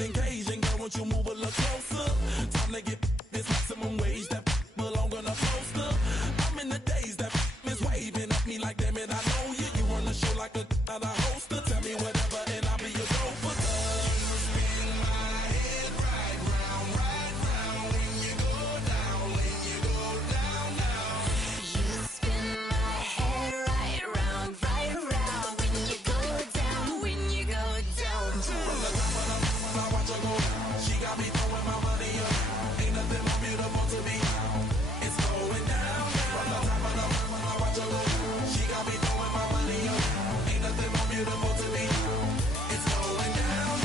get engaged, and girl, won't you move a little closer? Time to get this maximum wage that belong on a poster. I'm in the days that is waving at me like, damn it, I know you. You run the show like a hoster. Tell me whatever, and I'll be your gopher. You spin my head right round when you go down, when you go down, down. You spin my head right round when you go down, when you go down. From the top of the mountain, I watch her go down. She got me throwing my money up. Ain't nothing more beautiful to me. It's going down. From the top of the mountain, I watch her go down. She got me throwing my money up. Ain't nothing more beautiful to me. It's going down.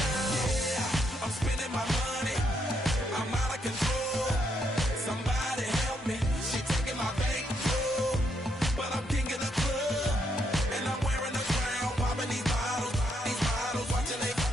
Yeah, I'm spending my money. I'm out of control. Somebody help me. She taking my bankroll, but I'm king of the club, and I'm wearing a crown, popping these bottles, watching they go.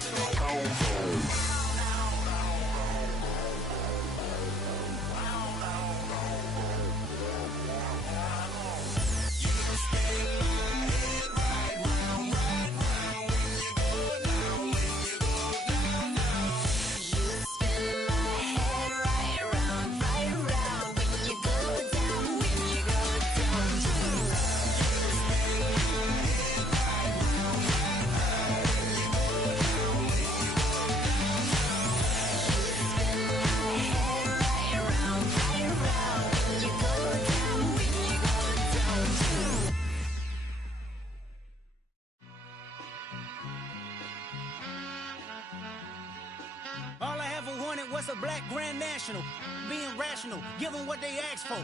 All I ever wanted was a black Grand National. Being rational, give them what they asked for.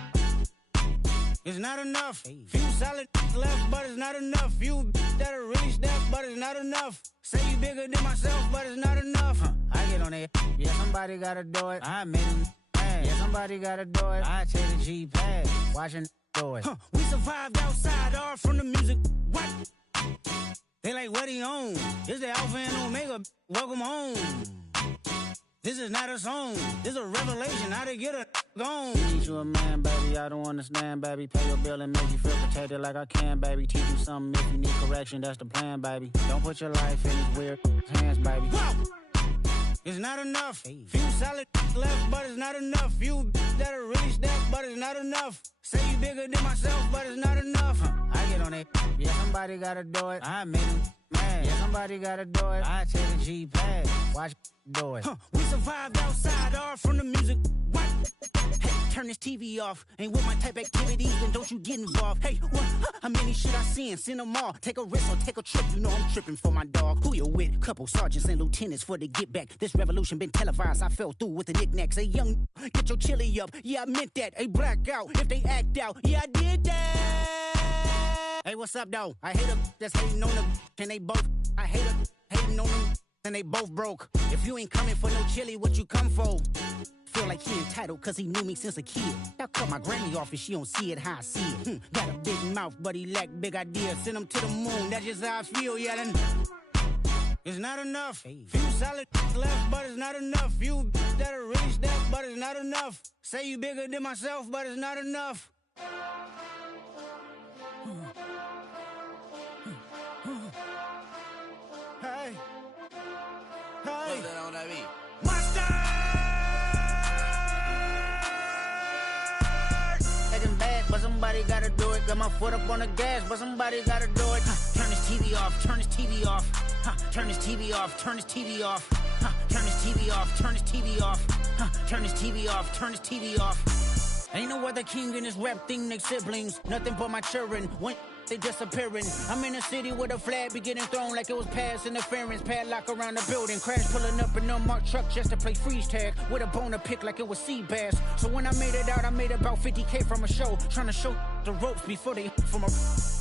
It's not enough. Few solid left, but it's not enough. Few that'll really step, but it's not enough. Say you bigger than myself, but it's not enough. I get on it. Yeah, somebody gotta do it. I made him mad. Yeah, somebody gotta do it. I take the G-pad, watching do it. We survived outside, all from the music. What? They like, what he on? It's the Alpha and Omega. Welcome home. This is not a song. This is a revelation. How to get a gone. Teach you a man, baby. I don't understand, baby. Pay your bill and make you feel protected like I can, baby. Teach you something if you need correction. That's the plan, baby. Don't put your life in these weird hands, baby. Whoa! It's not enough. Few solid left, but it's not enough. Few that'll really step, but it's not enough. Say you bigger than myself, but it's not enough. I get on it. Yeah, somebody gotta do it. I made him mad. Yeah, somebody gotta do it. I take the G-pad, watch do it. We survived outside, all from the music. What? Hey, turn this TV off. Ain't with my type activities, then don't you get involved. Hey, what? How many shit I seen? Send them all. Take a risk or take a trip. You know I'm tripping for my dog. Who you with? Couple sergeants and lieutenants for the get back. This revolution been televised. I fell through with the knickknacks. Hey, young, get your chili up. Yeah, I meant that. Hey, blackout. If they act out, yeah, I did that. Hey, what's up, though? I hate them that's hating on them, and they both. I hate them hating on them, and they both broke. If you ain't coming for no chili, what you come for? Feel like he entitled cause he knew me since a kid. I cut my granny off and she don't see it how I see it. Got a big mouth but he lack big ideas. Send him to the moon, that's just how I feel, yeah. It's not enough. Few solid left, but it's not enough. Few that'll really step, but it's not enough. Say you bigger than myself, but it's not enough. Hey, hey, Monster! Acting bad, but somebody gotta do it. Got my foot up on the gas, but somebody gotta do it. Turn this TV off, turn this TV off. Turn this TV off, turn this TV off. Turn this TV off, turn this TV off. Turn this TV off, turn this TV off. Ain't no other king in this rap thing, they siblings. Nothing but my children. When they disappearing. I'm in a city with a flag be getting thrown like it was past interference. Padlock around the building. Crash pulling up an unmarked truck just to play freeze tag. With a bone to pick like it was sea bass. So when I made it out, I made about 50K from a show. Trying to show the ropes before they from a...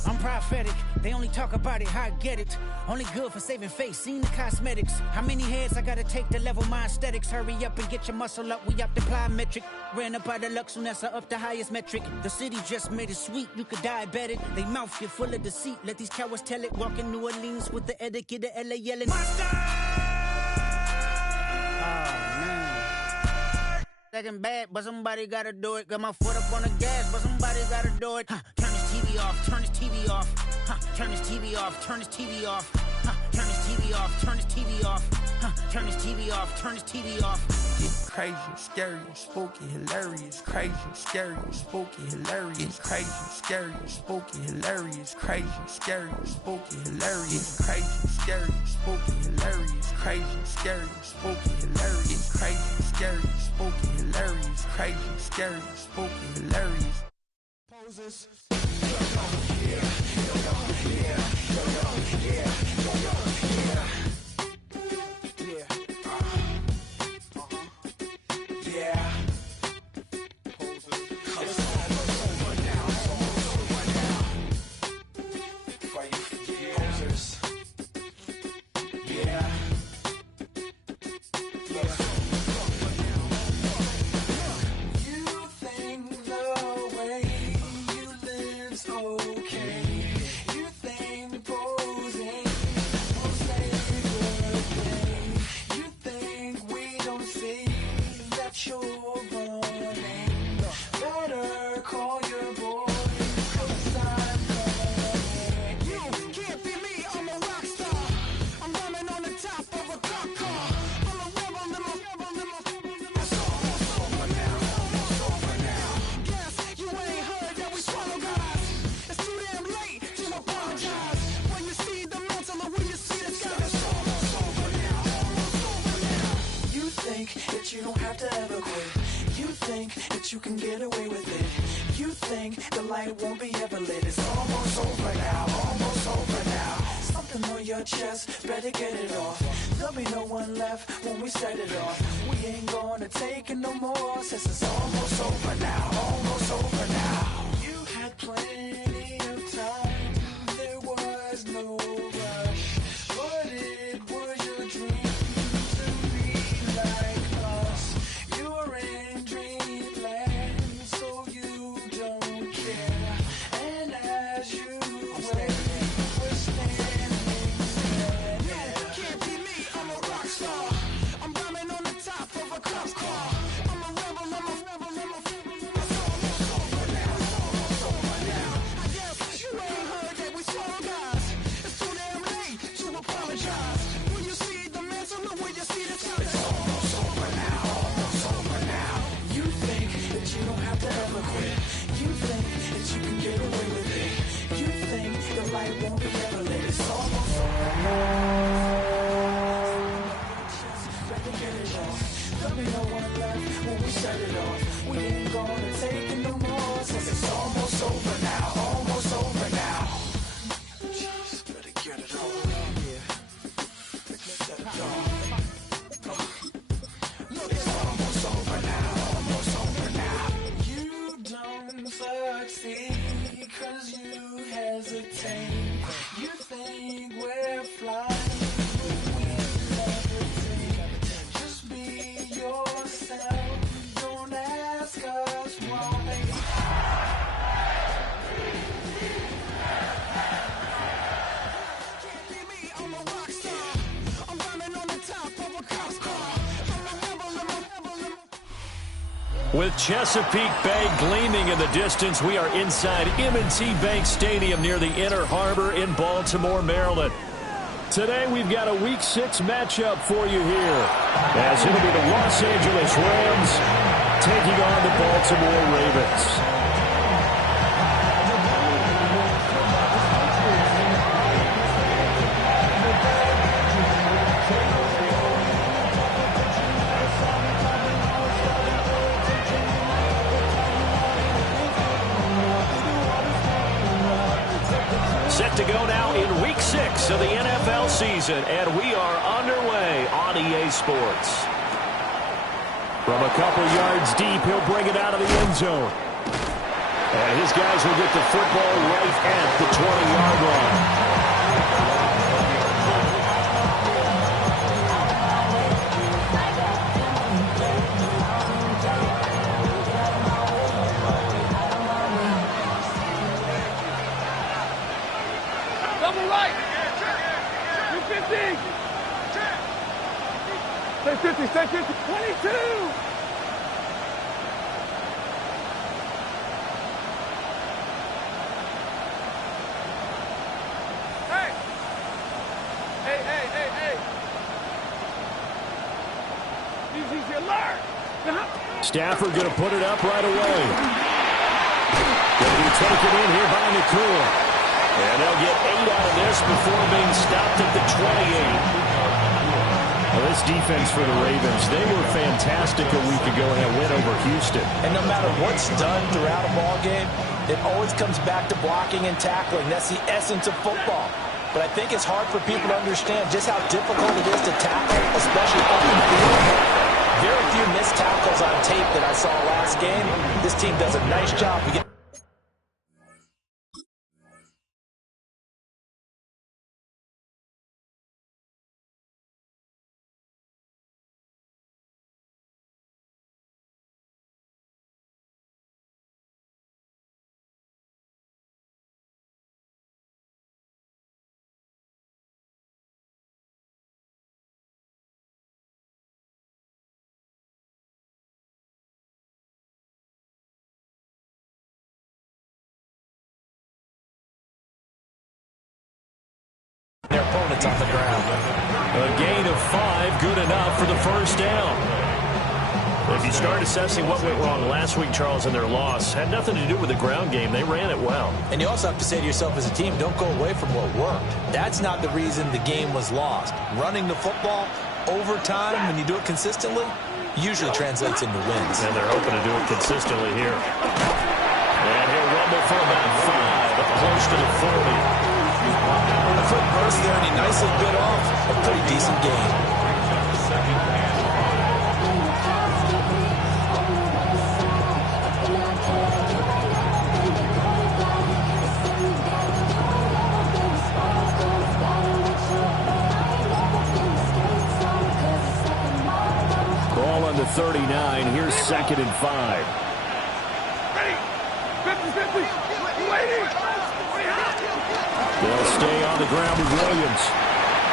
I'm prophetic. They only talk about it, how I get it. Only good for saving face, seen the cosmetics. How many heads I gotta take to level my aesthetics? Hurry up and get your muscle up, we up to plyometric. Ran up out of luck, soon as I up the highest metric. The city just made it sweet, you could diabetic. They mouth get full of deceit, let these cowards tell it. Walk in New Orleans with the etiquette of LA yelling Monster! Oh man. Second bad, but somebody gotta do it. Got my foot up on the gas, but somebody gotta do it. Turn this TV off, turn this TV off. Turn this TV off, turn this TV off. Turn this TV off, turn this TV off. Turn this TV off, turn this TV off. Crazy, scary, spooky, hilarious. Crazy, scary, spooky, hilarious. Crazy, scary, spooky, hilarious. Crazy, scary, spooky, hilarious. Crazy, scary, spooky, hilarious. Crazy, scary, spooky, hilarious. Crazy, scary, spooky, hilarious. Crazy, scary, spooky, hilarious. Poses. You don't have to ever quit. You think that you can get away with it. You think the light won't be ever lit. It's almost over now, almost over now. Something on your chest, better get it off. There'll be no one left when we set it off. We ain't gonna take it no more, since it's almost over now, almost over now. You had plenty of time, there was no rush, but it was your dream. With Chesapeake Bay gleaming in the distance, we are inside M&T Bank Stadium near the Inner Harbor in Baltimore, Maryland. Today we've got a Week 6 matchup for you here, as it'll be the Los Angeles Rams taking on the Baltimore Ravens. Set to go now in Week 6 of the NFL season, and we are underway on EA Sports. From a couple yards deep, he'll bring it out of the end zone. And his guys will get the football right at the 20-yard line. Stay 50, stay 50. 22! Hey! Hey! Easy, alert. Stafford going to put it up right away. Going to be taken in here by Nakua. And they'll get 8 out of this before being stopped at the 28. Well, this defense for the Ravens, they were fantastic a week ago in that win over Houston. And no matter what's done throughout a ball game, it always comes back to blocking and tackling. That's the essence of football. But I think it's hard for people to understand just how difficult it is to tackle, especially open field. Very few missed tackles on tape that I saw last game. This team does a nice job. Their opponents on the ground. A gain of 5, good enough for the first down. If you start assessing what went wrong last week, Charles, in their loss, had nothing to do with the ground game. They ran it well. And you also have to say to yourself as a team, don't go away from what worked. That's not the reason the game was lost. Running the football over time, when you do it consistently, usually translates into wins. And they're hoping to do it consistently here. And he'll rumble for about 5, up close to the 40. A quick burst there, and he nicely bit off a pretty decent gain. Ball on the 39. Here's 2nd and 5. Ready. 50-50. Waiting. They'll stay on the ground with Williams.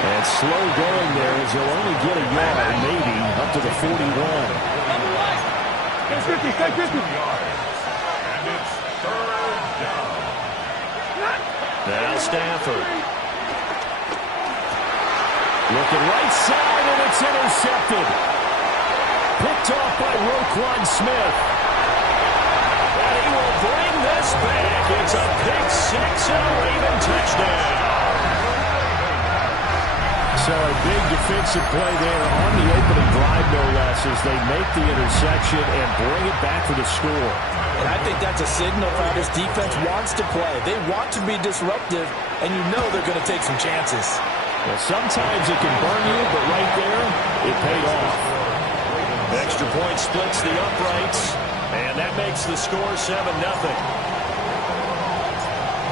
And slow going there as he'll only get a yard, maybe, up to the 41. Stay 50. And it's 3rd down. Now Stafford. Looking right side, and it's intercepted. Picked off by Roquan Smith. And he will bring this back. It's a pick 6 and a Raven touchdown. So a big defensive play there on the opening drive, no less, as they make the interception and bring it back for the score. And I think that's a signal for how this defense wants to play. They want to be disruptive, and you know they're going to take some chances. Well, sometimes it can burn you, but right there, it paid off. Extra point splits the uprights, and that makes the score 7-0.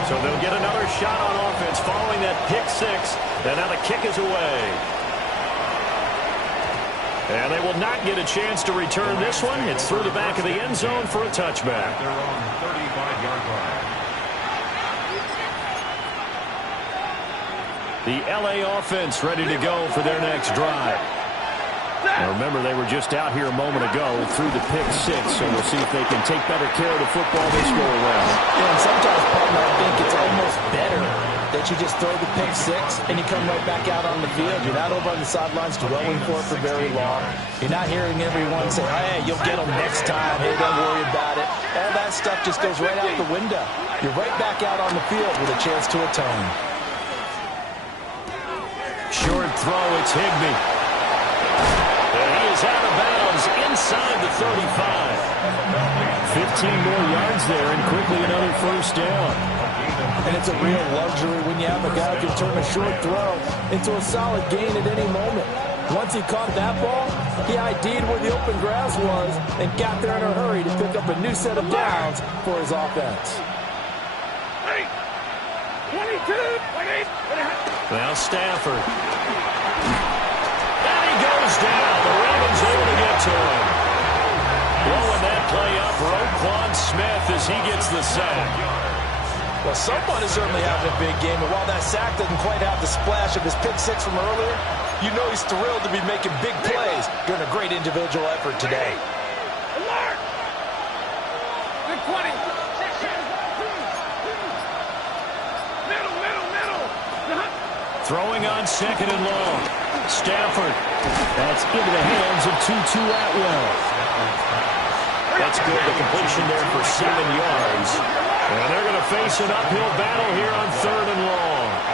So they'll get another shot on offense following that pick 6, and now the kick is away. And they will not get a chance to return this one. It's through the back of the end zone for a touchback. They're on 35-yard line. The LA offense ready to go for their next drive. Now remember, they were just out here a moment ago through the pick 6, so we'll see if they can take better care of the football this go around. And sometimes, partner, I think it's almost better that you just throw the pick 6 and you come right back out on the field. You're not over on the sidelines dwelling for it for very long. You're not hearing everyone say, hey, you'll get them next time. Hey, don't worry about it. All that stuff just goes right out the window. You're right back out on the field with a chance to atone. Short throw, it's Higbee. And he is out of bounds inside the 35. 15 more yards there and quickly another first down. And it's a real luxury when you have a guy who can turn a short throw into a solid gain at any moment. Once he caught that ball, he ID'd where the open grass was and got there in a hurry to pick up a new set of downs for his offense. 22. Now Stafford. And he goes down. The Ravens able to get to him. Blowing that play up, Roquan Smith as he gets the sack. Well, someone is certainly having a big game, and while that sack doesn't quite have the splash of his pick 6 from earlier, you know he's thrilled to be making big plays during a great individual effort today. Alert. Good 20. Throwing on on 2nd and long. Stafford. That's into the hands of Tutu Atwell. That's good. The completion there for 7 yards. And they're going to face an uphill battle here on 3rd and long.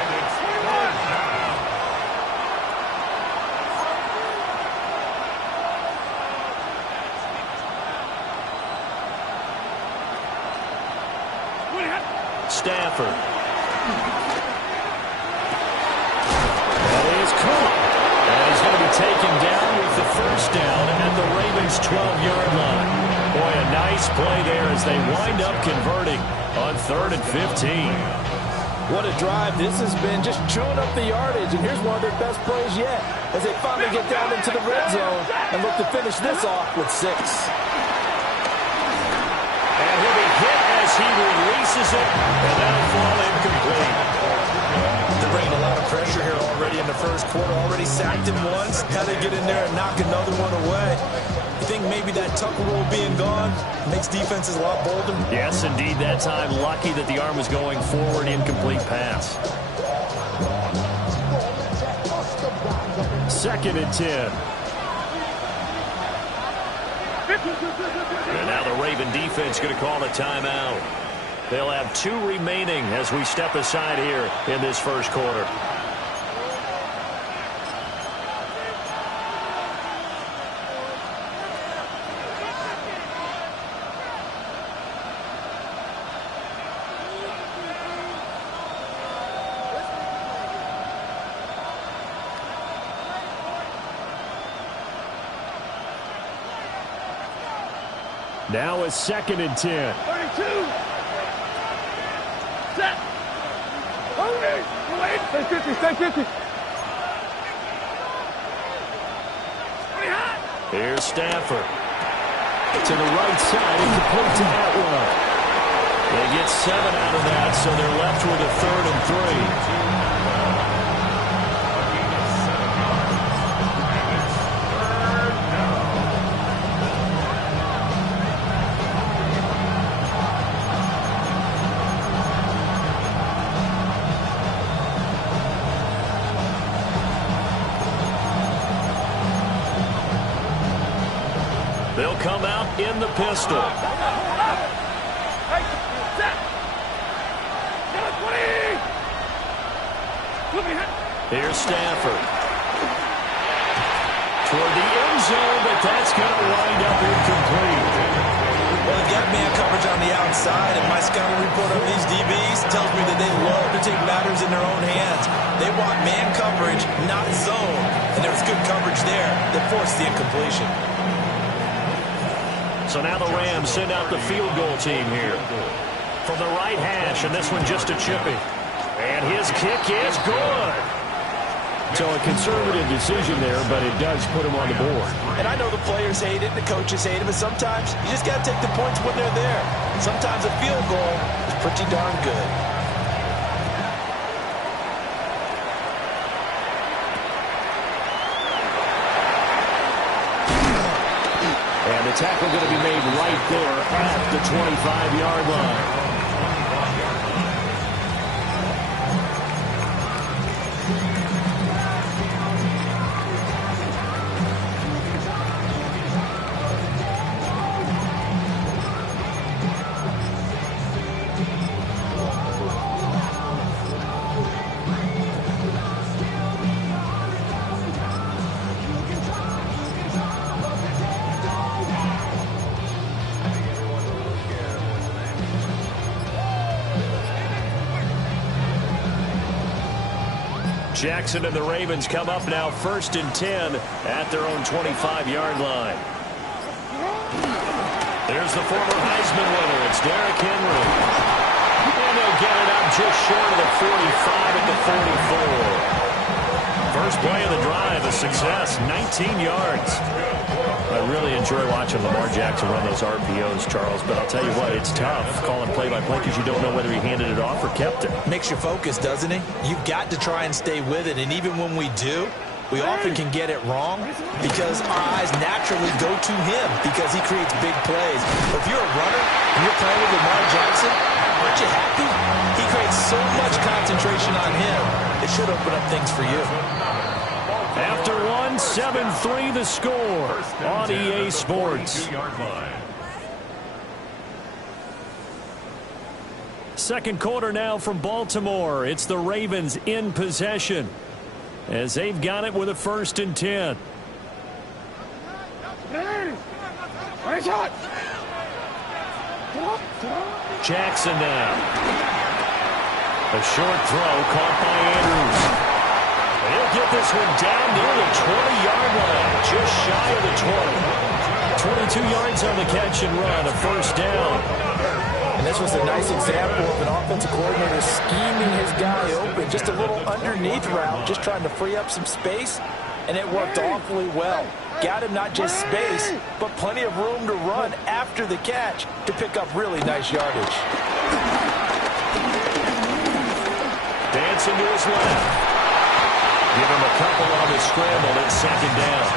Stafford. That is caught. And he's going to be taken down with the first down at the Ravens' 12-yard line. Boy, a nice play there as they wind up converting on 3rd and 15. What a drive. This has been just chewing up the yardage, and here's one of their best plays yet as they finally get down into the red zone and look to finish this off with 6. And he'll be hit as he releases it, and that'll fall incomplete. They're bringing a lot of pressure here already in the first quarter. Already sacked him once. How they get in there and knock another one away. You think maybe that Tucker rule being gone makes defenses a lot bolder? Yes, indeed. That time, lucky that the arm was going forward. Incomplete pass. 2nd and 10. And now the Raven defense going to call a timeout. They'll have 2 remaining as we step aside here in this first quarter. Now it's 2nd and 10. 32. Set. Hurry. Wait. Stay 50. Stay 50. Here's Stafford. To the right side and complete to Atwell. They get 7 out of that, so they're left with a 3rd and 3. They'll come out in the pistol. Here's Stafford. Toward the end zone, but that's going to wind up incomplete. Well, they've got man coverage on the outside, and my scouting report on these DBs tells me that they love to take matters in their own hands. They want man coverage, not zone. And there was good coverage there that forced the incompletion. So now the Rams send out the field goal team here. From the right hash, and this one just a chippy. And his kick is good. So a conservative decision there, but it does put him on the board. And I know the players hate it, the coaches hate it, but sometimes you just got to take the points when they're there. Sometimes a field goal is pretty darn good. And the tackle going to be made right there at the 25-yard line. Jackson and the Ravens come up now 1st and 10 at their own 25-yard line. There's the former Heisman winner. It's Derrick Henry. And they'll get it up just short of the 45 at the 44. First play of the drive, a success, 19 yards. I really enjoy watching Lamar Jackson run those RPOs, Charles, but I'll tell you what, it's tough calling play-by-play because you don't know whether he handed it off or kept it. Makes you focus, doesn't it? You've got to try and stay with it, and even when we do, we often can get it wrong because our eyes naturally go to him because he creates big plays. But if you're a runner and you're playing with Lamar Jackson, aren't you happy? He creates so much concentration on him. It should open up things for you. After one, 7-3 the score on EA Sports. Second quarter now from Baltimore. It's the Ravens in possession as they've got it with a 1st and 10. Jackson now. A short throw caught by Andrews. He'll get this one down near the 20-yard line, just shy of the 20. 22 yards on the catch and run, a 1st down. And this was a nice example of an offensive coordinator scheming his guy open. Just a little underneath route, just trying to free up some space, and it worked awfully well. Got him not just space, but plenty of room to run after the catch to pick up really nice yardage. Dancing to his left. Give him a couple on the scramble. It's 2nd down.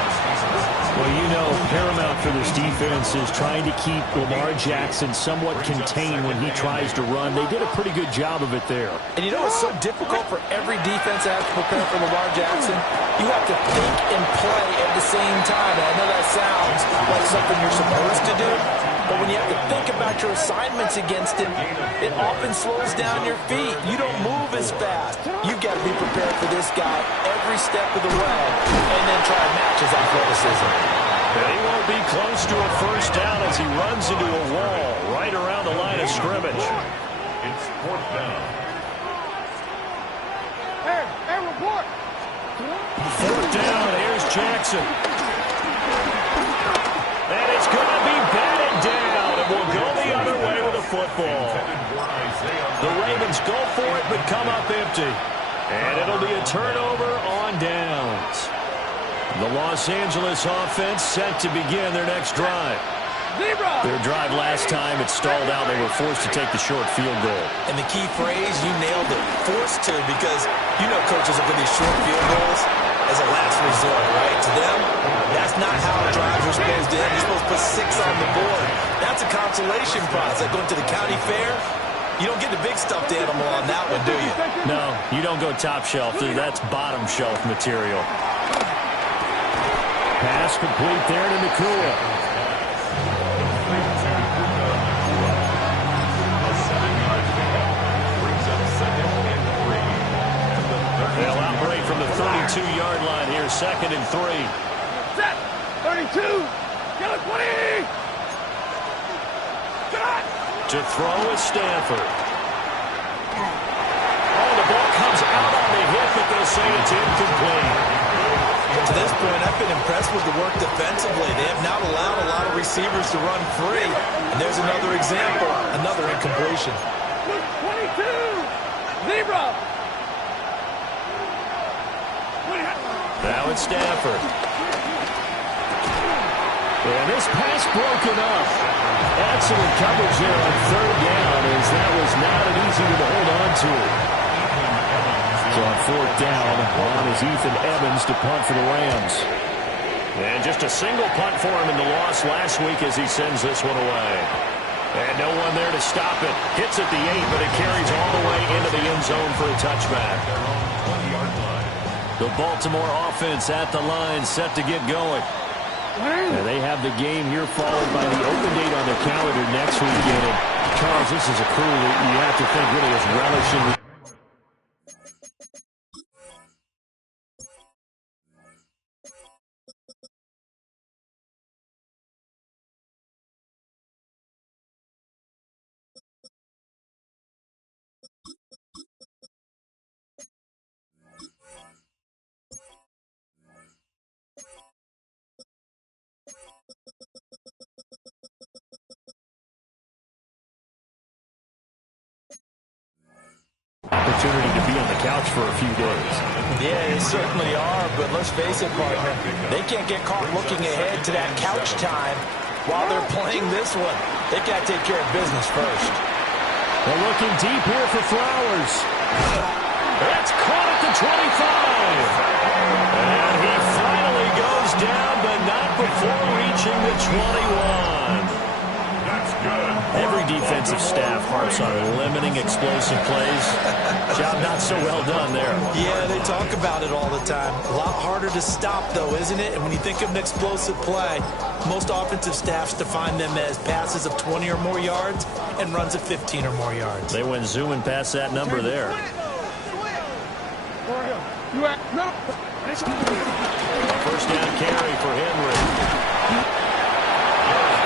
Well, you know, paramount for this defense is trying to keep Lamar Jackson somewhat contained when he tries to run. They did a pretty good job of it there. And you know what's so difficult for every defense that has to prepare for Lamar Jackson? You have to think and play at the same time. And I know that sounds like something you're supposed to do, but when you have to think about your assignments against him, it often slows down your feet. You don't move as fast. You've got to be prepared for this guy every step of the way and then try and match his athleticism. And he won't be close to a 1st down as he runs into a wall right around the line of scrimmage. It's 4th down. Hey, report. 4th down, here's Jackson. And it's going to be batted down, and we'll go the other way with a football. The Ravens go for it, but come up empty. And it'll be a turnover on downs. The Los Angeles offense set to begin their next drive. Their drive last time, it stalled out. They were forced to take the short field goal. And the key phrase, you nailed it, forced to, because you know coaches look at these short field goals as a last resort, right? To them, that's not how drives are supposed to end. You're supposed to put 6 on the board. That's a consolation prize. Like going to the county fair, you don't get the big stuffed animal on that one, do you? No, you don't go top shelf. That's bottom shelf material. Pass complete there to Nakua. They'll operate from the 32-yard line here, 2nd and 3. Set. 32. Get 20. Shot. To throw is Stanford. Oh, the ball comes out on the hit, but they'll say it's incomplete. To this point, I've been impressed with the work defensively. They have not allowed a lot of receivers to run free. And there's another example, another incompletion. 22. Zebra. Now it's Stanford. And this pass broken up. Excellent coverage there on 3rd down, as that was not an easy one to hold on to. So on 4th down, on is Ethan Evans to punt for the Rams. And just a single punt for him in the loss last week as he sends this one away. And no one there to stop it. Hits at the 8, but it carries all the way into the end zone for a touchback. The Baltimore offense at the line, set to get going. And they have the game here followed by the open date on the calendar next weekend. And Charles, this is a crew that you have to think really is relishing. Opportunity to be on the couch for a few days. Yeah, they certainly are, but let's face it, partner, they can't get caught looking ahead to that couch time while they're playing this one. They got to take care of business first. They're looking deep here for Flowers. It's caught at the 25. And he finally goes down, but not before reaching the 21. That's good. Every defensive staff harps on limiting explosive plays. Job not so well done there. Yeah, they talk about it all the time. A lot harder to stop, though, isn't it? And when you think of an explosive play, most offensive staffs define them as passes of 20 or more yards and runs of 15 or more yards. They went zooming past that number there. First down carry for Henry.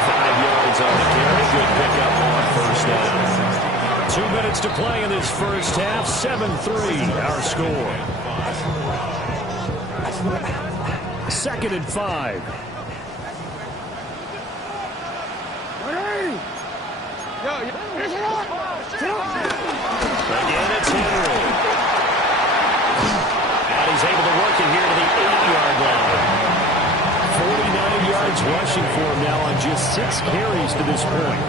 5 yards on the carry. Good pickup on first down. 2 minutes to play in this first half. 7-3 our score. 2nd and 5. Again, it's Henry. And he's able to work it here to the 8-yard line. 49 yards rushing for him now on just 6 carries to this point.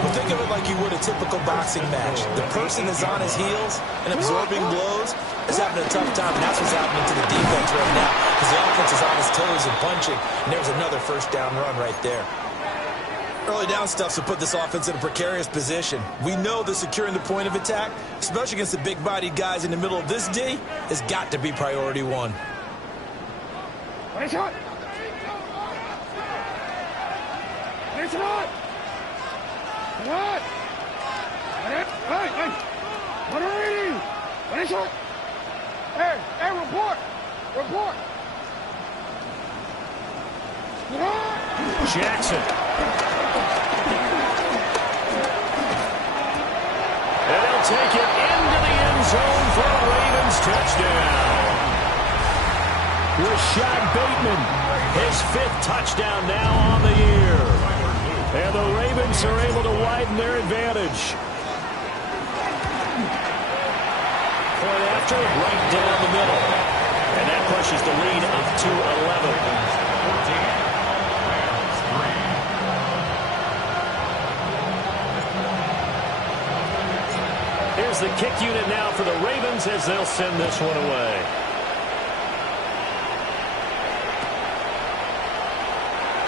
Well, think of it like you would a typical boxing match. The person is on his heels and absorbing blows is having a tough time. And that's what's happening to the defense right now because the offense is on his toes and punching. And there's another first down run right there. Early down stuffs will put this offense in a precarious position. We know that securing the point of attack, especially against the big-bodied guys in the middle of this D, has got to be priority one. Nice shot. Nice shot. What? Hey. What are you? Nice shot. Hey, report. Jackson. And they'll take it into the end zone for a Ravens touchdown. Rashad Bateman, his 5th touchdown now on the year. And the Ravens are able to widen their advantage. Point after, right down the middle. And that pushes the lead up to 11. 14. Here's the kick unit now for the Ravens as they'll send this one away.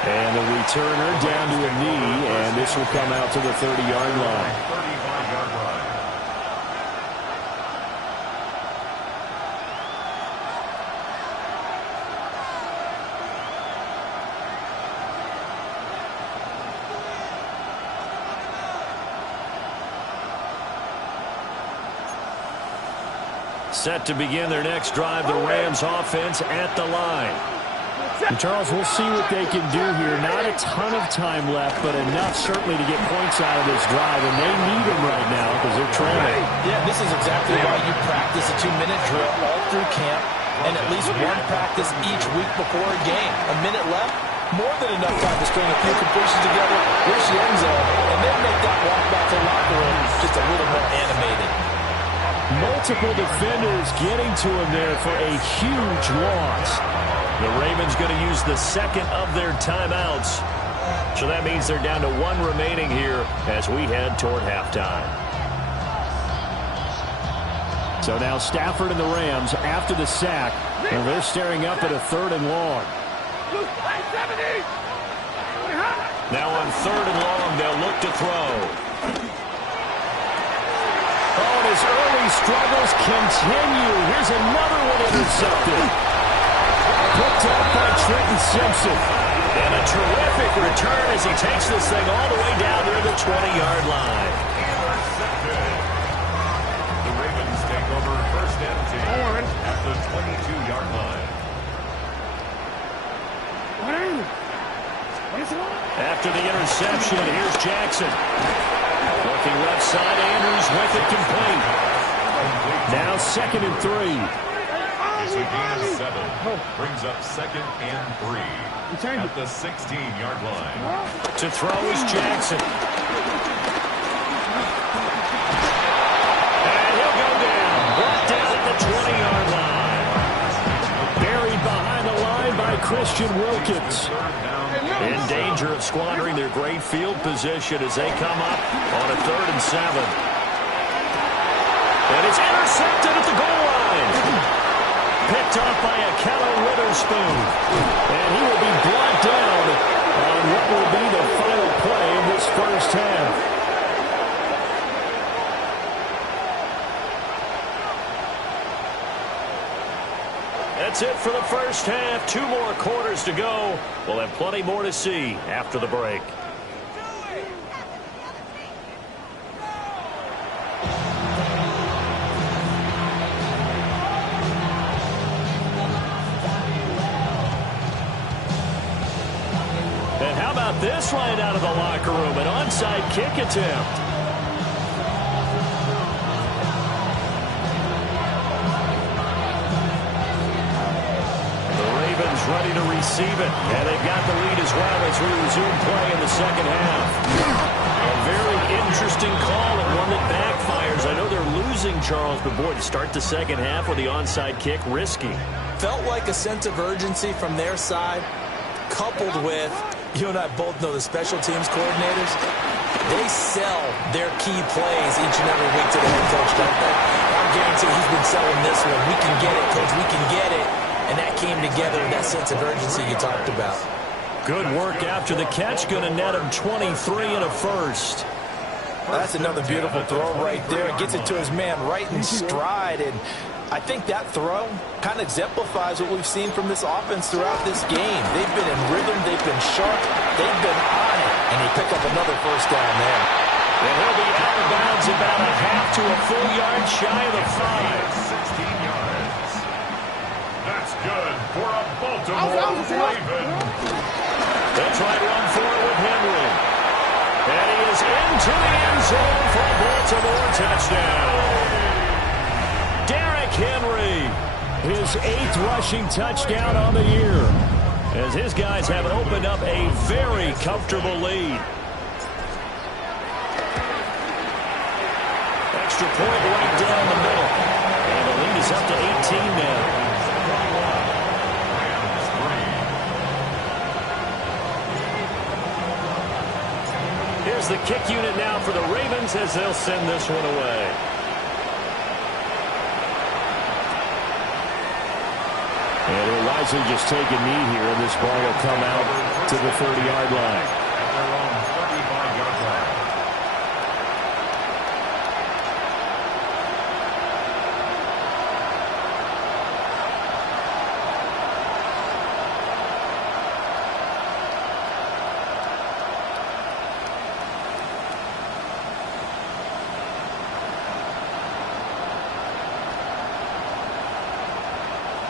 And the returner down to a knee, and this will come out to the 30-yard line. 35-yard line. Set to begin their next drive, the Rams offense at the line. And Charles, we'll see what they can do here. Not a ton of time left, but enough certainly to get points out of this drive, and they need them right now because they're trailing. Yeah, this is exactly why you practice a 2-minute drill all through camp and at least one practice each week before a game. A minute left, more than enough time to string a few completions together, reach the end zone, and then make that walk back to the locker room just a little more animated. Multiple defenders getting to him there for a huge loss. The Ravens going to use the second of their timeouts. So that means they're down to 1 remaining here as we head toward halftime. So now Stafford and the Rams after the sack, and they're staring up at a 3rd and long. Now on 3rd and long, they'll look to throw. Oh, and his early struggles continue. Here's another one intercepted. Picked up by Trenton Simpson. And a terrific return as he takes this thing all the way down near the 20-yard line. Intercepted. The Ravens take over 1st and 10 at the 22-yard line. After the interception, here's Jackson. Working left side, Andrews with it complete. Now 2nd and 3. It's a gain of 7. Brings up 2nd and 3 at the 16-yard line. To throw is Jackson. And he'll go down. Brought down at the 20-yard line. Buried behind the line by Christian Wilkins. In danger of squandering their great field position as they come up on a 3rd and 7. And it's intercepted at the goal line. Picked off by a Akello Witherspoon. And he will be brought down on what will be the final play of this first half. That's it for the first half. 2 more quarters to go. We'll have plenty more to see after the break. And how about this right out of the locker room? An onside kick attempt. Ready to receive it, and they've got the lead as well as we resume play in the second half. A very interesting call and one that backfires. I know they're losing, Charles, but boy, to start the second half with the onside kick, risky. Felt like a sense of urgency from their side, coupled with, you and I both know the special teams coordinators, they sell their key plays each and every week to the head coach, don't they? I guarantee he's been selling this one. We can get it, coach, we can get it. And that came together in that sense of urgency you talked about. Good work after the catch. Going to net him 23 and a first. That's another beautiful throw right there. Gets it to his man right in stride. And I think that throw kind of exemplifies what we've seen from this offense throughout this game. They've been in rhythm. They've been sharp. They've been on it. And he picked up another first down there. And he'll be out of bounds about a half to a full yard shy of the 5. 16 yards. That's good for a Baltimore Raven. They'll try to run forward with Henry. And he is into the end zone for a Baltimore touchdown. Derrick Henry, his 8th rushing touchdown on the year, as his guys have opened up a very comfortable lead. Extra point right down the middle. And the lead is up to 18 now. Here's the kick unit now for the Ravens as they'll send this one away. And he'll wisely just take a knee here, and this ball will come out to the 30-yard line. At their own 35-yard line.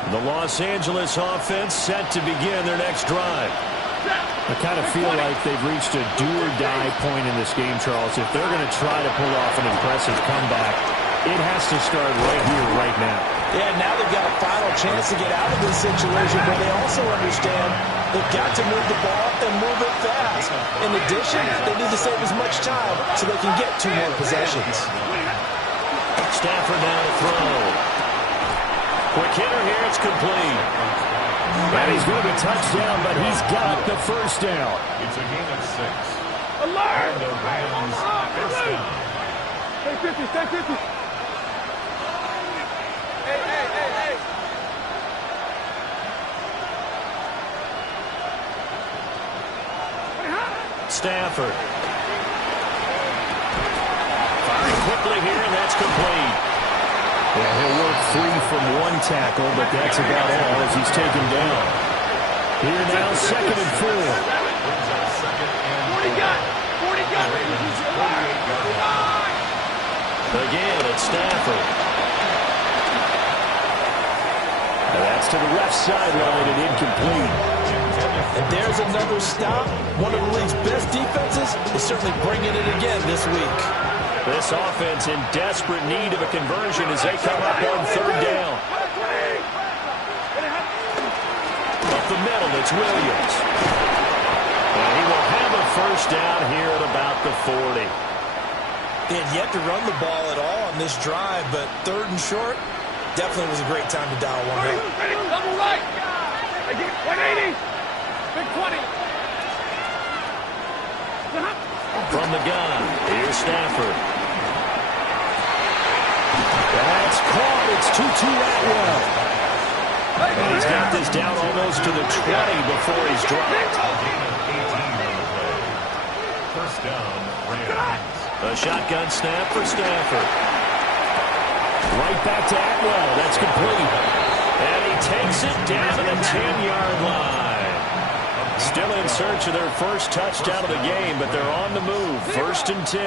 The Los Angeles offense set to begin their next drive. I kind of feel like they've reached a do-or-die point in this game, Charles. If they're going to try to pull off an impressive comeback, it has to start right here, right now. Yeah, now they've got a final chance to get out of this situation, but they also understand they've got to move the ball and move it fast. In addition, they need to save as much time so they can get 2 more possessions. Stafford now to throw. Quick hitter here, it's complete. And he's going to be touchdown, but he's got the first down. It's a gain of 6. Alert! And the Rams first down. Stay 50, stay 50. Hey. Stafford. Firing quickly here, and that's complete. Yeah, he'll work free from 1 tackle, but that's about all as he's taken down. Here now, 2nd and 4. 40 got. Again, it's Stafford. And that's to the left sideline and incomplete. And there's another stop. One of the league's best defenses is certainly bringing it again this week. This offense in desperate need of a conversion as they come up on 3rd down. Up the middle, it's Williams. And he will have a first down here at about the 40. They had yet to run the ball at all on this drive, but 3rd and short definitely was a great time to dial one up. Ready, double right. 180. Big 20. From the gun, here's Stafford. caught. It's 2-2 Atwell. And he's got this down almost to the 20 before he's dropped. First down, Rams. A shotgun snap for Stafford. Right back to Atwell. That's complete. And he takes it down to the 10-yard line. Still in search of their first touchdown of the game, but they're on the move. First and 10.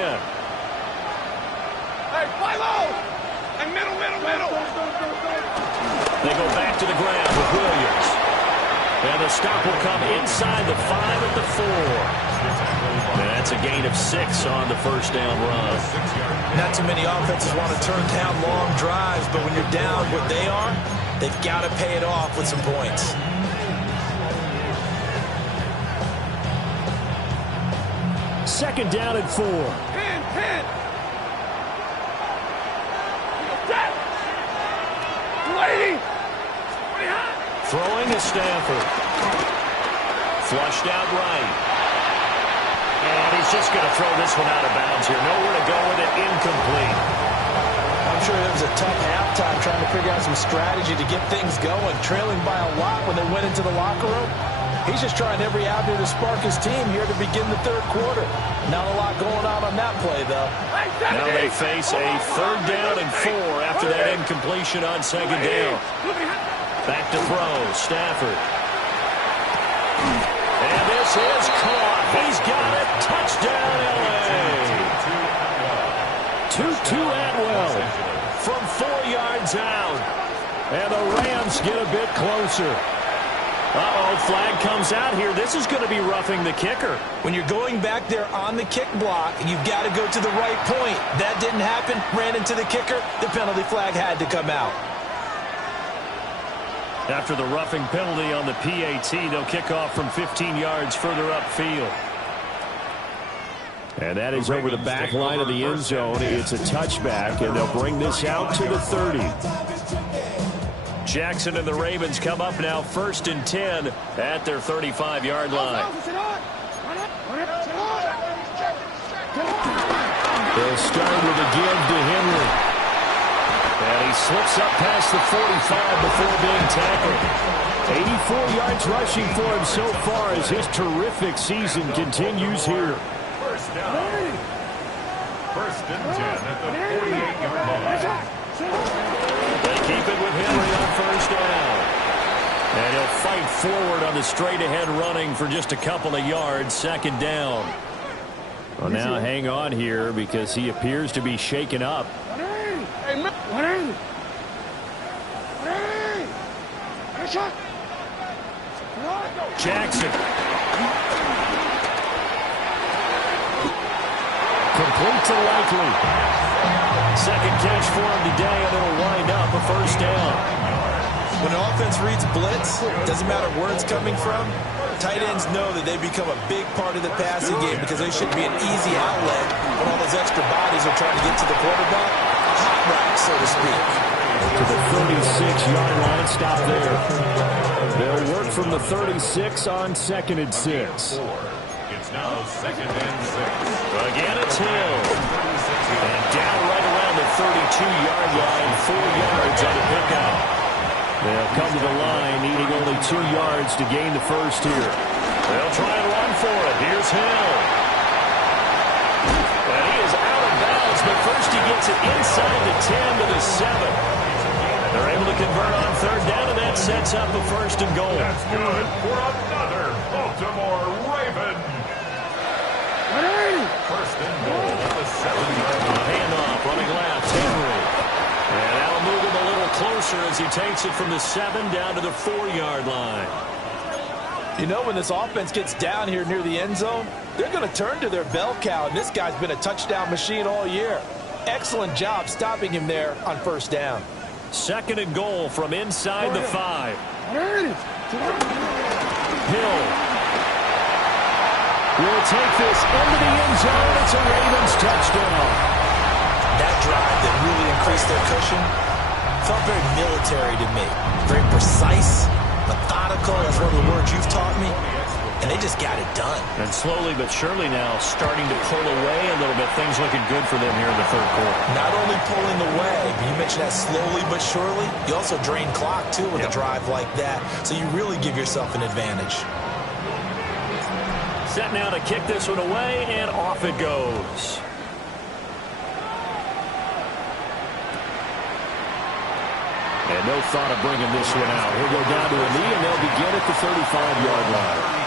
Hey, fly low! And middle. They go back to the ground with Williams. And the stop will come inside the 5 at the 4. And that's a gain of 6 on the first down run. Not too many offenses want to turn down long drives, but when you're down what they are, they've got to pay it off with some points. Second down and 4. Pin! Lady! Throwing to Stafford. Flushed out right. And he's just going to throw this one out of bounds here. Nowhere to go with it. Incomplete. I'm sure it was a tough halftime trying to figure out some strategy to get things going. Trailing by a lot when they went into the locker room. He's just trying every avenue to spark his team here to begin the third quarter. Not a lot going on that play, though. Now they face a third down and 4 after that incompletion on second down. Back to throw. Stafford. And this is caught. He's got it. Touchdown, L.A. 2-2 Atwell from 4 yards out. And the Rams get a bit closer. Uh-oh, flag comes out here. This is going to be roughing the kicker. When you're going back there on the kick block, you've got to go to the right point. That didn't happen. Ran into the kicker. The penalty flag had to come out. After the roughing penalty on the PAT, they'll kick off from 15 yards further upfield. And that is over the back line of the end zone. It's a touchback, and they'll bring this out to the 30. Jackson and the Ravens come up now first and 10 at their 35-yard line. They'll start with a give to Henry. And he slips up past the 45 before being tackled. 84 yards rushing for him so far as his terrific season continues here. First down. First and 10 at the 48-yard line. They keep it with Henry on first down. And he'll fight forward on the straight-ahead running for just a couple of yards. Second down. Well, now hang on here because he appears to be shaken up. Jackson. Complete to Likely. Second catch for him today, and it'll wind up a first down. When an offense reads blitz, doesn't matter where it's coming from, tight ends know that they become a big part of the passing game because they should be an easy outlet when all those extra bodies are trying to get to the quarterback. A hot rack, so to speak. To the 36-yard line, stop there. They'll work from the 36 on second and 6. It's now second and 6. Again, it's Hill. And down right around the 32-yard line, 4 yards on the pickup. They'll come to the line, needing only 2 yards to gain the first here. They'll try and run for it. Here's Hill. And he is out of bounds, but first he gets it inside the 10 to the 7. They're able to convert on third down, and that sets up a first and goal. That's good for another Baltimore Raven. First and goal at the 7-yard line. Handoff, running left, Henry. And that'll move him a little closer as he takes it from the 7 down to the 4-yard line. You know, when this offense gets down here near the end zone, they're going to turn to their bell cow, and this guy's been a touchdown machine all year. Excellent job stopping him there on first down. Second and goal from inside the 5. Hill will take this into the end zone. It's a Ravens touchdown. That drive that really increased their cushion felt very military to me. Very precise, methodical. That's one of the words you've taught me. and they just got it done. And slowly but surely now starting to pull away a little bit. Things looking good for them here in the third quarter. Not only pulling away, you mentioned that slowly but surely, you also drain clock, too, with a drive like that. So you really give yourself an advantage. Set now to kick this one away, and off it goes. And no thought of bringing this one out. He'll go down to a knee, and they'll begin at the 35-yard line.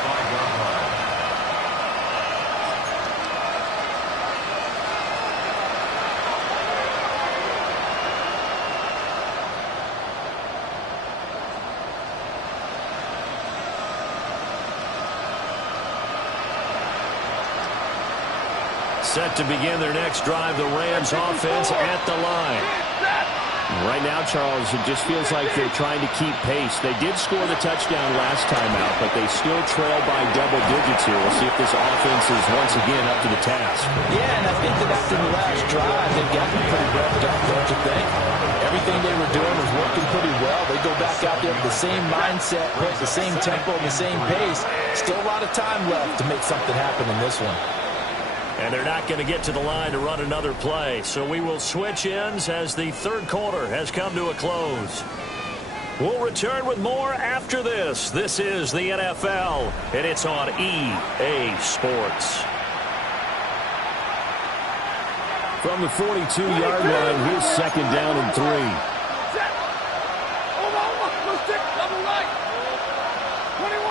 Set to begin their next drive, the Rams offense at the line. Right now, Charles, it just feels like they're trying to keep pace. They did score the touchdown last time out, but they still trail by double digits here. We'll see if this offense is once again up to the task. Yeah, and I think that after the last drive, they've gotten pretty revved up, don't you think? Everything they were doing was working pretty well. They go back out there with the same mindset, with the same tempo, and the same pace. Still a lot of time left to make something happen in this one. And they're not going to get to the line to run another play. So we will switch ends as the third quarter has come to a close. We'll return with more after this. This is the NFL, and it's on EA Sports. From the 42-yard line, here's second down and 3. Set. Over. Go stick. Double right. 21.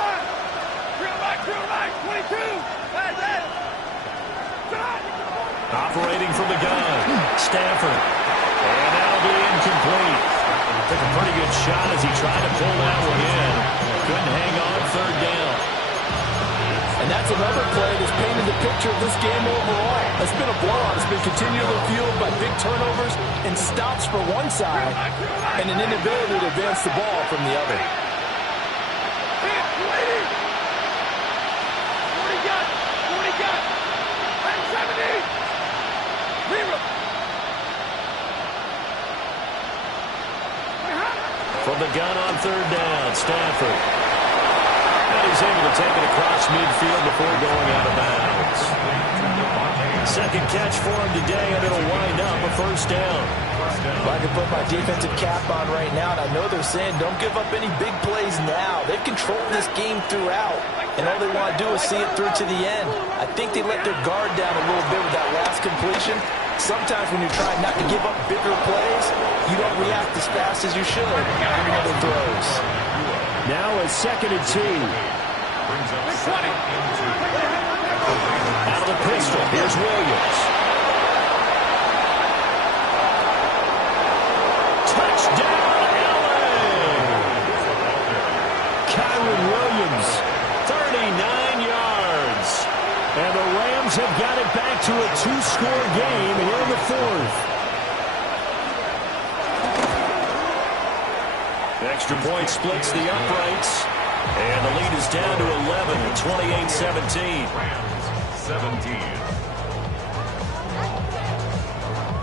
Drill right. 22. That's it. Operating from the gun, Stafford. And that'll be incomplete. Took a pretty good shot as he tried to pull that one in. Couldn't hang on third down. And that's another play that's painted the picture of this game overall. It's been a blowout. It's been continually fueled by big turnovers and stops for one side and an inability to advance the ball from the other. From the gun on third down, Stafford. And he's able to take it across midfield before going out of bounds. Second catch for him today, and it'll wind up a first down. Well, I can put my defensive cap on right now, and I know they're saying don't give up any big plays now. They've controlled this game throughout, and all they want to do is see it through to the end. I think they let their guard down a little bit with that last completion. Sometimes when you're trying not to give up bigger plays, you don't react as fast as you should on other throws. Now a second and 2. Out of the pistol, here's Williams. Touchdown, LA! Kyron Williams, 39 yards. And the Rams have got it back to a 2-score game here in the fourth. Extra point splits the uprights. And the lead is down to 11 at 28-17. 17.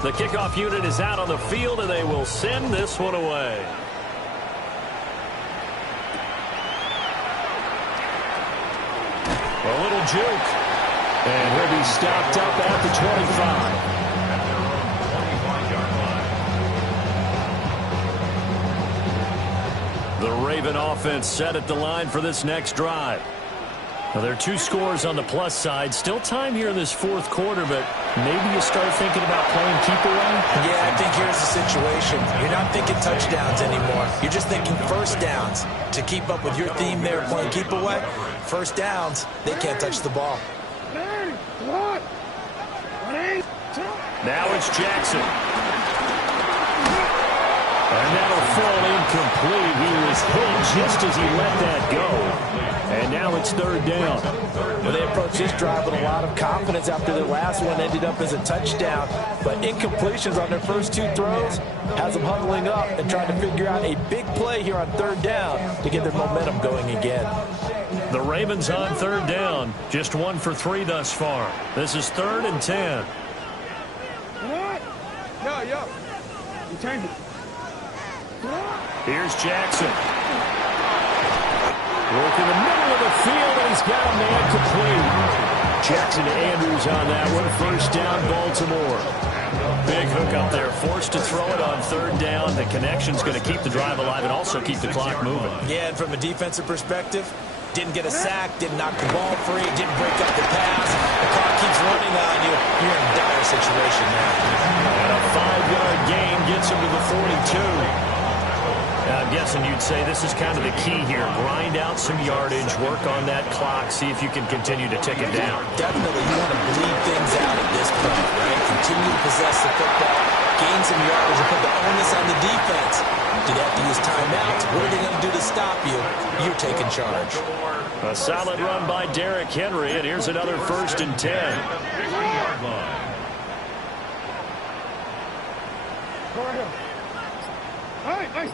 The kickoff unit is out on the field, and they will send this one away. A little juke. And he'll be stopped up at the 25. The Raven offense set at the line for this next drive. Now, there are 2 scores on the plus side. Still time here in this fourth quarter, but maybe you start thinking about playing keep away? Yeah, I think here's the situation. You're not thinking touchdowns anymore. You're just thinking first downs. To keep up with your theme there, playing keep away, first downs, they can't touch the ball. Now it's Jackson. And that'll fall incomplete. He was hit just as he let that go. And now it's third down. Well, they approached this drive with a lot of confidence after their last one ended up as a touchdown. But incompletions on their first 2 throws has them huddling up and trying to figure out a big play here on third down to get their momentum going again. The Ravens on third down. Just 1 for 3 thus far. This is 3rd and 10. Yo. You change it. Here's Jackson. Working the middle of the field, and he's got a man complete. Jackson Andrews on that one. First down, Baltimore. Big hook up there. Forced to throw it on third down. The connection's going to keep the drive alive and also keep the clock moving. Yeah, and from a defensive perspective, didn't get a sack, didn't knock the ball free, didn't break up the pass. The clock keeps running on you. You're in a dire situation there. And a 5-yard gain gets him to the 42. I'm guessing you'd say this is kind of the key here. Grind out some yardage, work on that clock, see if you can continue to tick it down. Definitely, you want to bleed things out at this point, right? Continue to possess the football, gain some yardage, and put the onus on the defense. Do they have to use timeouts? What are they going to do to stop you? You're taking charge. A solid run by Derrick Henry, and here's another 1st and 10. Hey!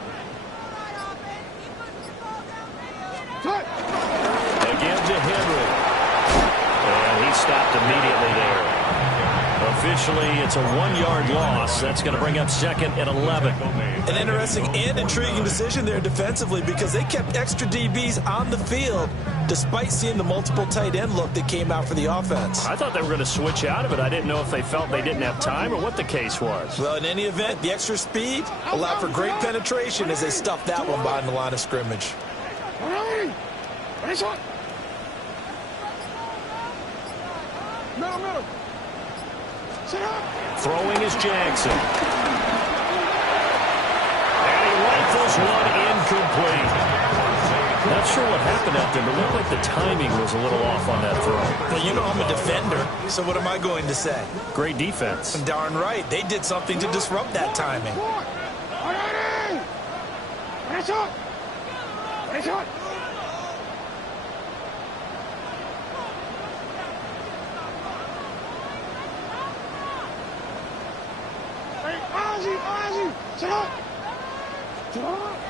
Again to Henry. And he stopped immediately there. Officially, it's a 1-yard loss. That's going to bring up 2nd and 11. An interesting and intriguing decision there defensively because they kept extra DBs on the field despite seeing the multiple tight end look that came out for the offense. I thought they were going to switch out of it. I didn't know if they felt they didn't have time or what the case was. Well, in any event, the extra speed allowed for great penetration as they stuffed that one behind the line of scrimmage. Middle. Sit up. Throwing is Jackson. And he rifles one incomplete. Not sure what happened out there, but it looked like the timing was a little off on that throw. Well, you know I'm a defender, so what am I going to say? Great defense. Darn right. They did something to disrupt that timing.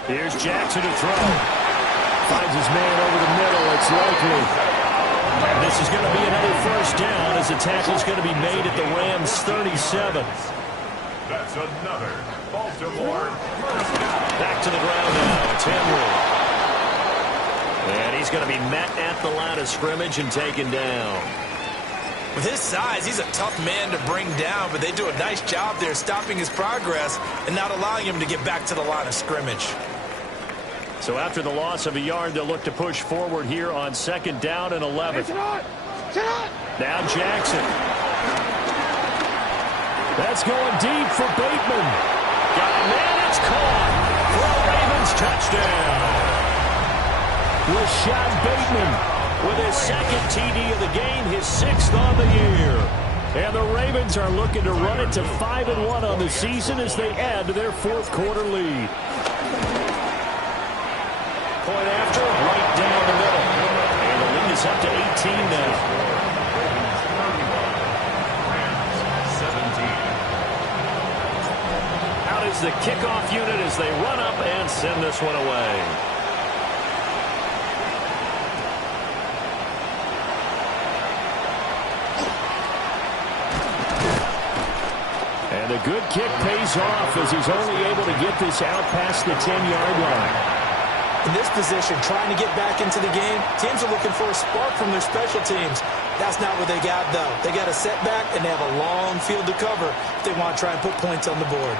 Here's Jackson to throw. Finds his man over the middle. It's likely. And this is going to be another 1st down as the tackle's going to be made at the Rams' 37. That's another Baltimore. Back to the ground now. It's Henry. And he's going to be met at the line of scrimmage and taken down. With his size, he's a tough man to bring down, but they do a nice job there stopping his progress and not allowing him to get back to the line of scrimmage. So after the loss of a yard, they'll look to push forward here on 2nd down and 11. Now Jackson. That's going deep for Bateman. Got a man, it's caught for a Ravens touchdown. Rashad Bateman with his 2nd TD of the game, his 6th on the year. And the Ravens are looking to run it to 5-1 on the season as they add to their 4th quarter lead. Point after, right down the middle. And the lead is up to 18 now. 17. Out is the kickoff unit as they run up and send this one away. And a good kick pays off as he's only able to get this out past the 10-yard line. In this position, trying to get back into the game, teams are looking for a spark from their special teams. That's not what they got, though. They got a setback, and they have a long field to cover if they want to try and put points on the board.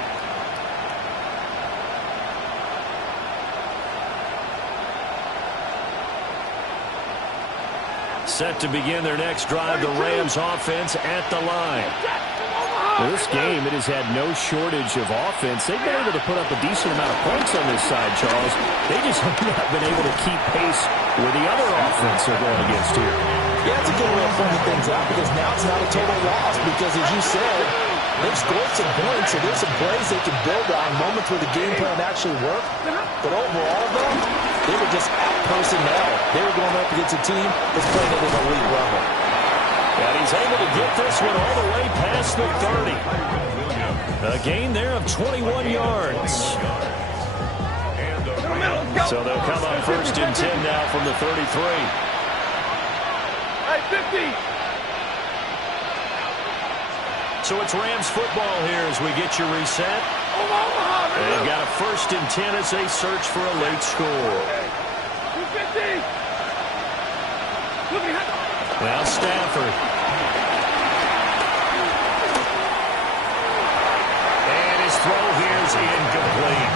Set to begin their next drive, the Rams offense at the line. Well, this game, it has had no shortage of offense. They've been able to put up a decent amount of points on this side, Charles. They just have not been able to keep pace with the other offense they're going against here. Yeah, it's a good way of pointing things out because now it's not a total loss because, as you said, they've scored some points, so there's some plays they can build on, moments where the game plan actually worked. But overall, though, they were just out personnel. They were going up against a team that's playing at an elite level. And he's able to get this one all the way past the 30. A gain there of 21 yards. So they'll come up 1st and 10 now from the 33. Hey, 50. So it's Rams football here as we get you reset. And they've got a 1st and 10 as they search for a late score. Well, Stafford. And his throw here is incomplete.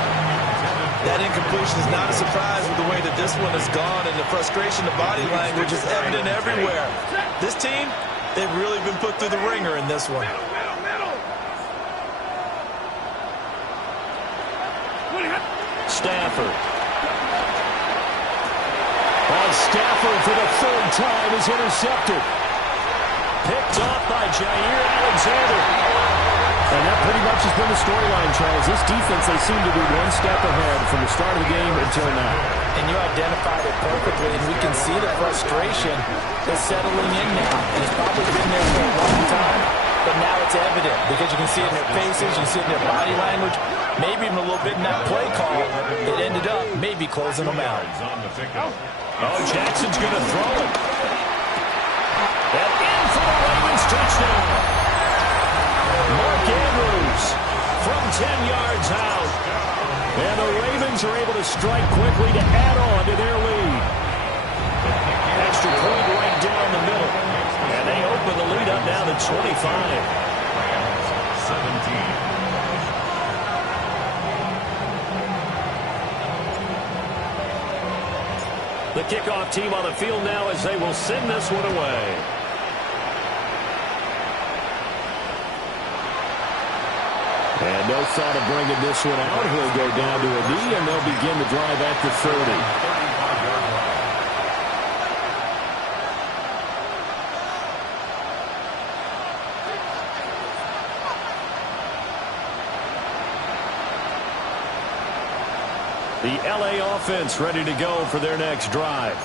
That incompletion is not a surprise with the way that this one has gone, and the frustration, the body language is evident everywhere. This team, they've really been put through the ringer in this one. Stafford. Stafford for the third time is intercepted. Picked off by Jair Alexander. And that pretty much has been the storyline, Charles. This defense, they seem to be one step ahead from the start of the game until now. And you identified it perfectly, and we can see the frustration that's settling in now. And it's probably been there for a long time, but now it's evident because you can see it in their faces, you can see it in their body language, maybe even a little bit in that play call. It ended up maybe closing them out. Oh, Jackson's going to throw it. And in for the Ravens touchdown. Mark Andrews from 10 yards out. And the Ravens are able to strike quickly to add on to their lead. Extra point right down the middle. And they open the lead up now to 25. 17. The kickoff team on the field now as they will send this one away. And no thought of bringing this one out. He'll go down to a knee, and they'll begin the drive at the 30. The LA offense ready to go for their next drive.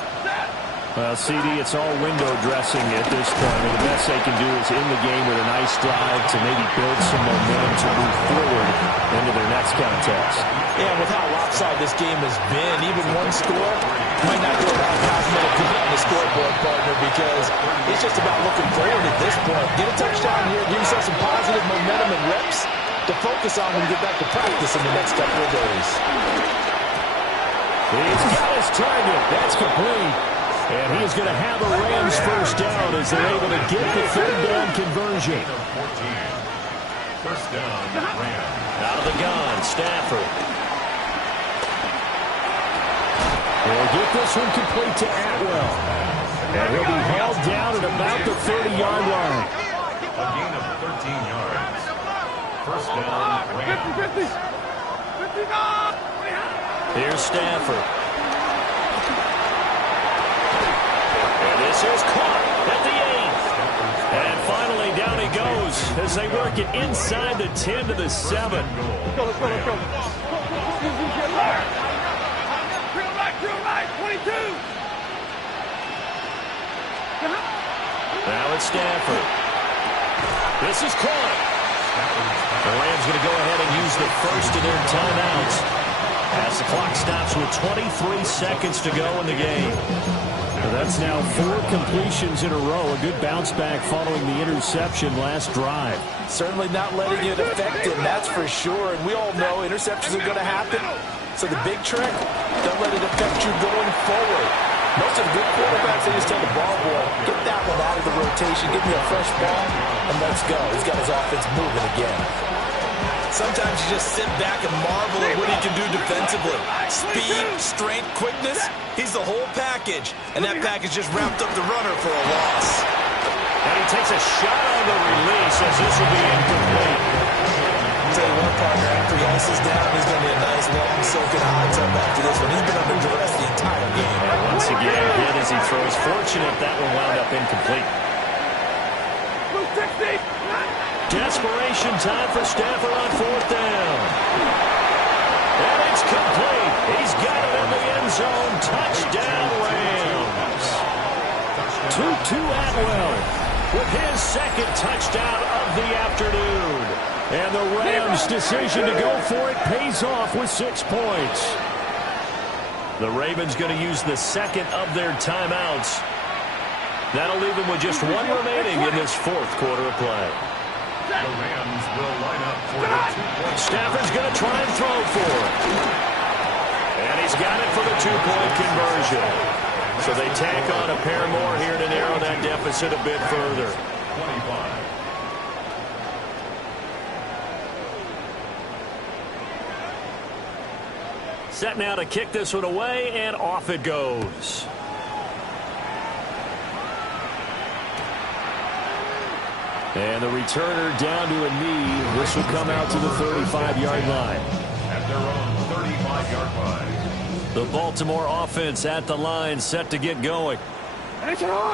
Well, CD, it's all window dressing at this point. And the best they can do is in the game with a nice drive to maybe build some momentum to move forward into their next contest. Yeah, with how lopsided this game has been, even one score might not go about half-minute put on the scoreboard, partner, because it's just about looking forward at this point. Get a touchdown here, give yourself some positive momentum and reps to focus on when you get back to practice in the next couple of days. He's got his target. That's complete. And he's going to have the Rams first down as they're able to get the third down conversion. First down, Rams. Out of the gun, Stafford. He'll get this one complete to Atwell. And he'll be held down at about the 30-yard line. A gain of 13 yards. First down, Rams. Here's Stafford. And this is caught at the 8. And finally down he goes as they work it inside the 10 to the 7. Let's go. Drill right, 22. Now it's Stafford. This is caught. The Rams going to go ahead and use the first of their timeouts as the clock stops with 23 seconds to go in the game. So that's now 4 completions in a row. A good bounce back following the interception last drive. Certainly not letting it affect him, that's for sure. And we all know interceptions are going to happen. So the big trick, don't let it affect you going forward. Most of the good quarterbacks, they just tell the ball boy, get that one out of the rotation, give me a fresh ball, and let's go. He's got his offense moving again. Sometimes you just sit back and marvel at what he can do defensively. Speed, strength, quickness, he's the whole package. And that package just wrapped up the runner for a loss. And he takes a shot on the release as this will be incomplete. I'll tell you what, partner, after he ices down, he's going to be a nice, long, soaking hot tub after this one. He's been under duress the entire game. And once again, hit as he throws. Fortunate that one wound up incomplete. Desperation time for Stafford on 4th down. And it's complete. He's got it in the end zone. Touchdown, Rams. Tutu Atwell with his second touchdown of the afternoon. And the Rams' decision to go for it pays off with 6 points. The Ravens going to use the second of their timeouts. That'll leave them with just 1 remaining in this 4th quarter of play. The Rams will line up for the 2-point. Stafford's going to try and throw for it. And he he's got it for the two-point conversion. So they tack on a pair more here to narrow that deficit a bit further. 25. Set now to kick this one away, and off it goes. And the returner down to a knee. This will come out to the 35-yard line. At their own 35-yard line. The Baltimore offense at the line, set to get going.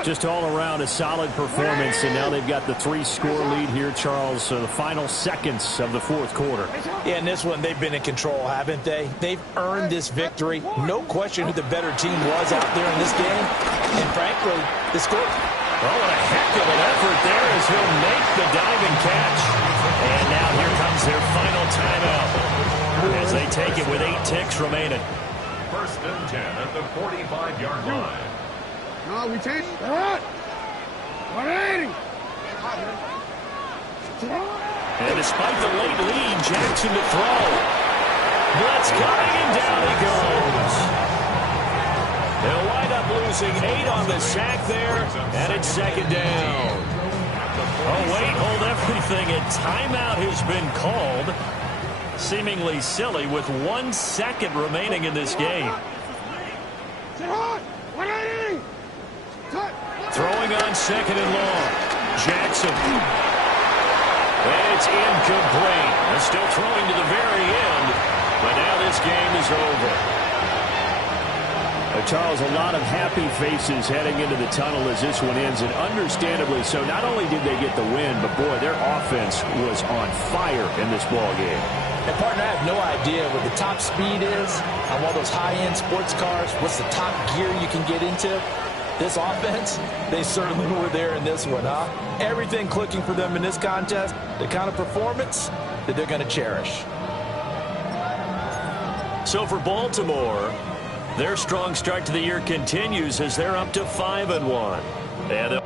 Just all around a solid performance, and now they've got the 3-score lead here, Charles. So the final seconds of the fourth quarter. Yeah, in this one, they've been in control, haven't they? They've earned this victory. No question who the better team was out there in this game. And frankly, the score. Oh, what a heck of an effort there as he'll make the diving catch. And now here comes their final timeout as they take it with 8 ticks remaining. First and 10 at the 45-yard line. No, we take that. 180. And despite the late lead, Jackson to throw. Blitz coming, and down he goes. They'll wind up losing 8 on the sack there, and it's second down. Oh, wait, hold everything. A timeout has been called. Seemingly silly with 1 second remaining in this game. Throwing on second and long. Jackson. And it's incomplete. They're still throwing to the very end, but now this game is over. Charles, a lot of happy faces heading into the tunnel as this one ends, and understandably so. Not only did they get the win, but boy, their offense was on fire in this ball game. And partner, I have no idea what the top speed is on one of those high-end sports cars. What's the top gear you can get into? This offense, they certainly were there in this one, huh? Everything clicking for them in this contest, the kind of performance that they're going to cherish. So for Baltimore, their strong start to the year continues as they're up to 5-1. And